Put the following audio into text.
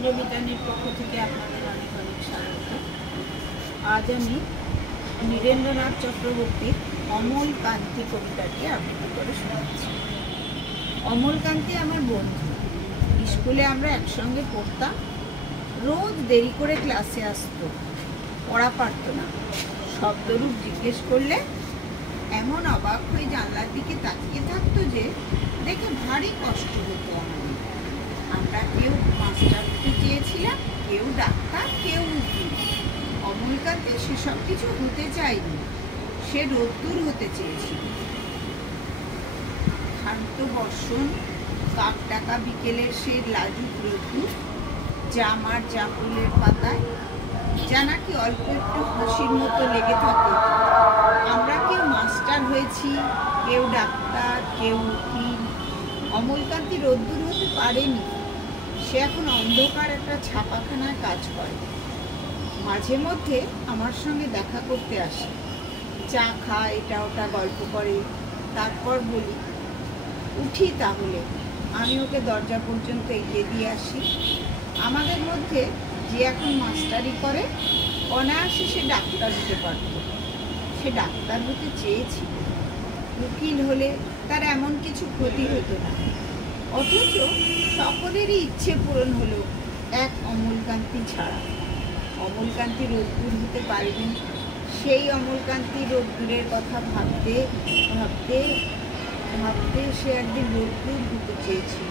ইন্দ্রবিতানের পক্ষ থেকে আপনাদের অনেক অনেক স্বাগত। আজ আমি নীরেন্দ্রনাথ চক্রবর্তীর অমলকান্তি কবিতাটি আবৃত্তি করে শোনাচ্ছি। অমলকান্তি আমার বন্ধু, স্কুলে আমরা একসঙ্গে পড়তাম। রোজ দেরি করে ক্লাসে আসতো, পড়া পারত না। শব্দরূপ জিজ্ঞেস করলে এমন অবাক হয়ে জানলার দিকে তাকিয়ে থাকতো যে দেখে ভারী কষ্ট হতো আমাদের। আমরা কেউ মাস্টার হতে চেয়েছিলাম, কেউ ডাক্তার, কেউ উকিল। অমলকান্তি সেসব কিছু হতে চায়নি, সে রোদ্দুর হতে চেয়েছিল। শান্ত বর্ষণ, কাক ডাকা বিকেলের সে লাজুক রোদ্দুর, জামার জাফুলের পাতায় যা নাকি অল্প একটু হাসির মতো লেগে থাকে। আমরা কেউ মাস্টার হয়েছি, কেউ ডাক্তার, কেউ উকিল। অমলকান্তি রোদ্দুর হতে পারেনি, সে এখন অন্ধকার একটা ছাপাখানায় কাজ করে। মাঝে মধ্যে আমার সঙ্গে দেখা করতে আসে, চা খায়, এটা ওটা গল্প করে। তারপর বলি উঠি তাহলে, আমি ওকে দরজা পর্যন্ত এগিয়ে দিয়ে আসি। আমাদের মধ্যে যে এখন মাস্টারি করে, অনায়াসে সে ডাক্তার হতে পারত। সে ডাক্তার হতে চেয়েছিল, উকিল হলে তার এমন কিছু ক্ষতি হতো না। অথচ সকলেরই ইচ্ছে পূরণ হলো, এক অমলকান্তি ছাড়া। অমলকান্তি রোদ্দুর হতে পারবেন, সেই অমলকান্তি রোদ্দুরের কথা ভাবতে ভাবতে ভাবতে সে একদিন রোদ্দুর হতে চেয়েছিল।